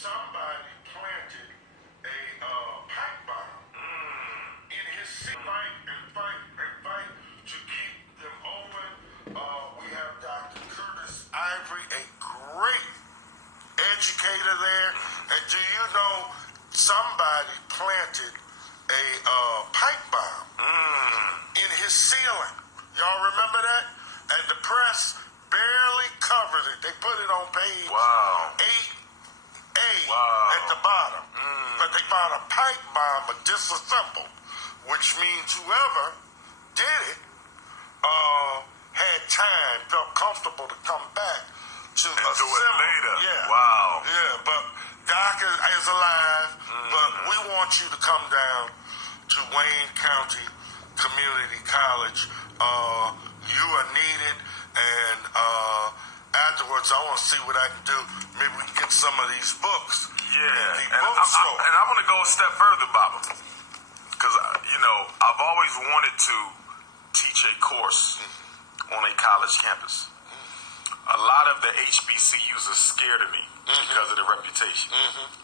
somebody planted a pipe bomb in his city. Fight to keep them open. We have Dr. Curtis Ivory, a great educator there. And do you know somebody planted a pipe bomb in his ceiling? Y'all remember that? And the press barely covered it. They put it on page 8A at the bottom. But they found a pipe bomb, but disassembled, which means whoever did it had time, felt comfortable to come back to and do it later. Yeah. Wow. Yeah, but Doc is alive, but we want you to come down to Wayne County Community College. You are needed, and afterwards I want to see what I can do. Maybe we can get some of these books. Yeah, and I want to go a step further, Baba, because, I've always wanted to teach a course on a college campus. A lot of the HBCUs are scared of me because of the reputation,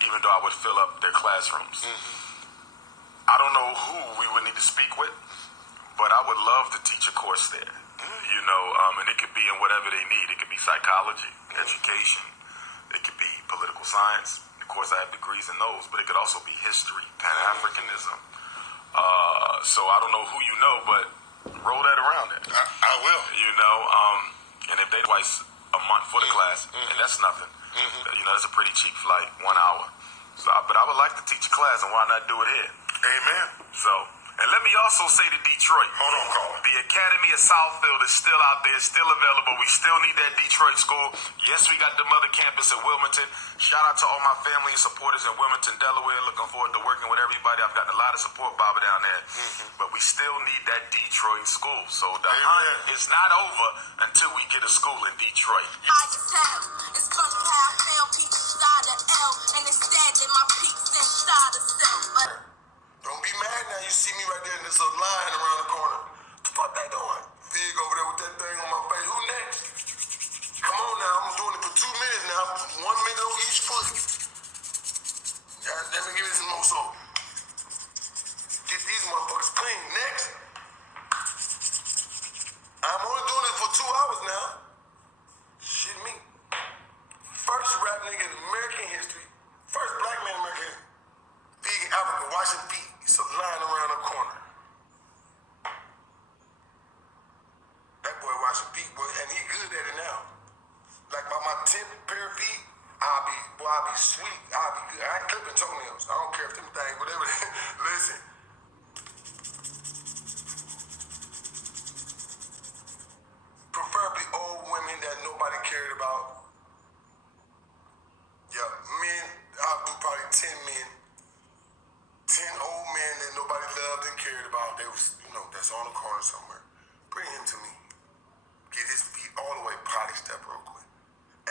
even though I would fill up their classrooms. I don't know who we would need to speak with, but I would love to teach a course there, and it could be in whatever they need. It could be psychology, education, it could be political science. Of course, I have degrees in those, but it could also be history, Pan-Africanism. So I don't know who you know, but roll that around there. I will. And if they twice a month for the class, and that's nothing. That's a pretty cheap flight, 1 hour. So, but I would like to teach a class, and why not do it here? Amen. So, and let me also say to Detroit. Hold on, caller. The Academy of Southfield is still out there, still available. We still need that Detroit school. Yes, we got the mother campus at Wilmington. Shout out to all my family and supporters in Wilmington, Delaware. Looking forward to working with everybody. I've gotten a lot of support, Baba, down there. But we still need that Detroit school. So the hunt is not over until we get a school in Detroit. It's funny how I feel, teachers start to L, and it's sad that my peaks inside the cell. But don't be mad now. You see me right there, and there's a line around the corner. What the fuck they doing? Fig over there with that thing on my face. Who next? Come on now. I'm doing it for 2 minutes now. 1 minute on each foot. God damn it, give me some more soap. Get these motherfuckers clean. Next. I'm only doing it for 2 hours now. Shit me. First rap nigga in American history. First black man in American history. Vegan Africa, washing feet. It's a line around the corner. That boy washing feet, boy, and he good at it now. Like by my 10th pair of feet, I'll be sweet. I'll be good. I ain't clipping toenails. I don't care if them things, whatever. Listen. Preferably old women that nobody cared about. Yeah, men, I'll do probably 10 men. 10 old men that nobody loved and cared about. They was, that's on the corner somewhere. Bring him to me. Get his feet all the way polished up real quick.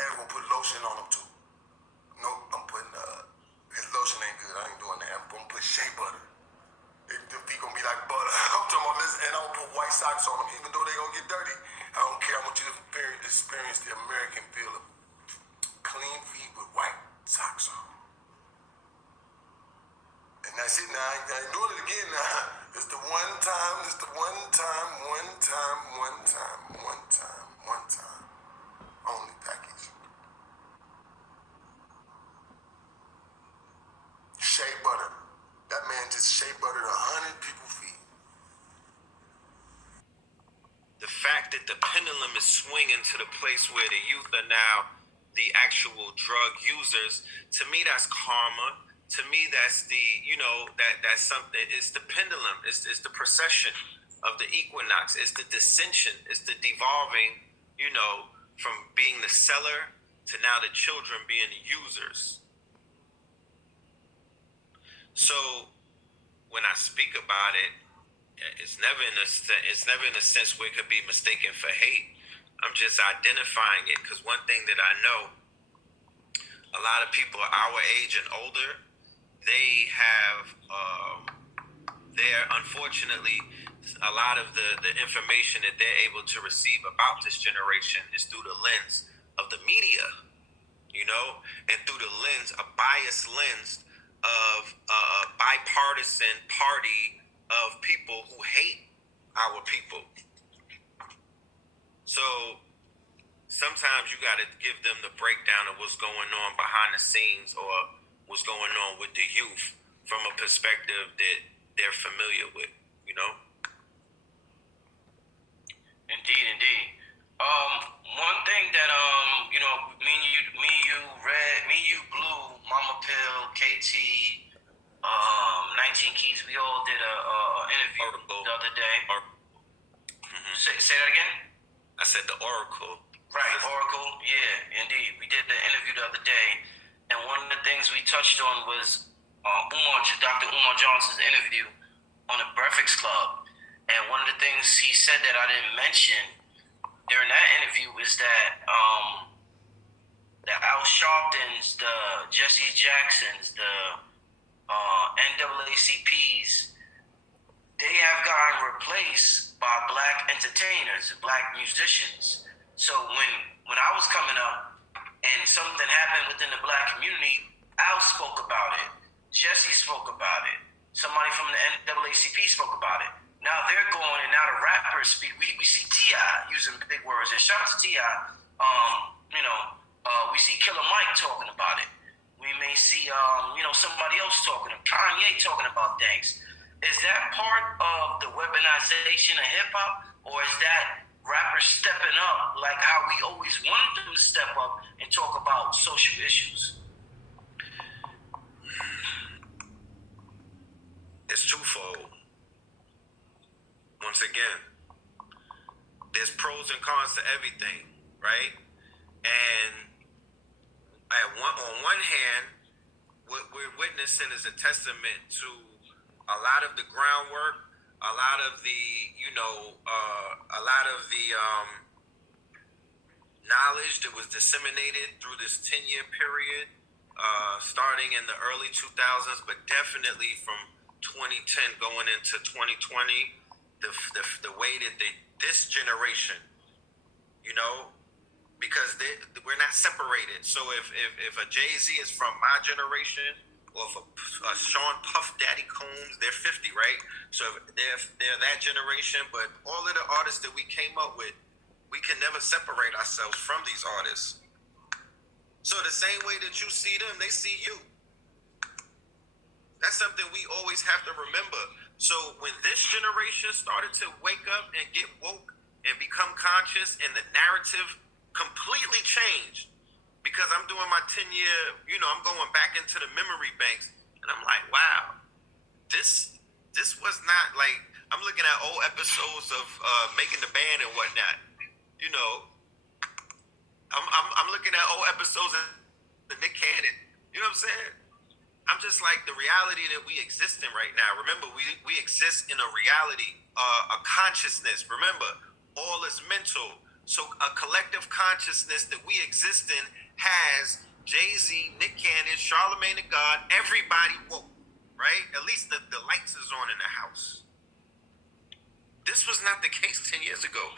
And we'll put lotion on him too. No, I'm putting, his lotion ain't good. I ain't doing that. I'm gonna put shea butter. The feet gonna be like butter. I'm talking about this, and I'm gonna put white socks on them, even though they gonna get dirty. I don't care. I want you to experience the American feel of clean feet with white socks on. And that's it now. I ain't doing it again now. It's the one time. It's the one time. Only package. Shea butter. That man just shea buttered 100 people's feet. The fact that the pendulum is swinging to the place where the youth are now the actual drug users, to me that's karma. To me that's that's something. It's the pendulum. It's the procession of the equinox. It's the dissension. It's the devolving, from being the seller to now the children being the users. So when I speak about it, it's never in a sense where it could be mistaken for hate. I'm just identifying it because one thing that I know, a lot of people our age and older, they have, unfortunately, a lot of the information that they're able to receive about this generation is through the lens of the media. and through the lens, a biased lens of a bipartisan party of people who hate our people. So sometimes you got to give them the breakdown of what's going on behind the scenes or what's going on with the youth from a perspective that they're familiar with, Indeed. One thing that me, you, Blue, Mama Pill, KT, 19 Keys, we all did a interview the other day. Say that again? I said the Oracle. Right, Oracle. Yeah, indeed. We did the interview the other day, and one of the things we touched on was Dr. Umar Johnson's interview on the Breakfast Club. And one of the things he said that I didn't mention during that interview is that the Al Sharptons, the Jesse Jacksons, the NAACPs, they have gotten replaced by black entertainers, black musicians. So when I was coming up and something happened within the black community, Al spoke about it. Jesse spoke about it. Somebody from the NAACP spoke about it. Now they're going, and now the rappers speak. We see T.I. using big words. And shout out to T.I. We see Killer Mike talking about it. We may see, somebody else talking, Kanye talking about things. Is that part of the weaponization of hip hop, or is that rappers stepping up like how we always wanted them to step up and talk about social issues? It's twofold. Once again, there's pros and cons to everything, right? And on one hand, what we're witnessing is a testament to a lot of the groundwork, a lot of the knowledge that was disseminated through this 10-year period, starting in the early 2000s, but definitely from 2010 going into 2020. The way that this generation, because we're not separated. So if a Jay-Z is from my generation, or if a Sean Puff Daddy Combs, they're 50, right? So if they're that generation, but all of the artists that we came up with, we can never separate ourselves from these artists. So the same way that you see them, they see you. That's something we always have to remember. So when this generation started to wake up and get woke and become conscious, and the narrative completely changed, because I'm doing my 10-year, I'm going back into the memory banks, and I'm like, wow, this was not like, I'm looking at old episodes of Making the Band and whatnot. I'm looking at old episodes of the Nick Cannon. You know what I'm saying? I'm just like, the reality that we exist in right now. Remember, we exist in a reality, a consciousness. Remember, all is mental. So a collective consciousness that we exist in has Jay-Z, Nick Cannon, Charlamagne the God, everybody woke, right? At least the lights is on in the house. This was not the case 10 years ago.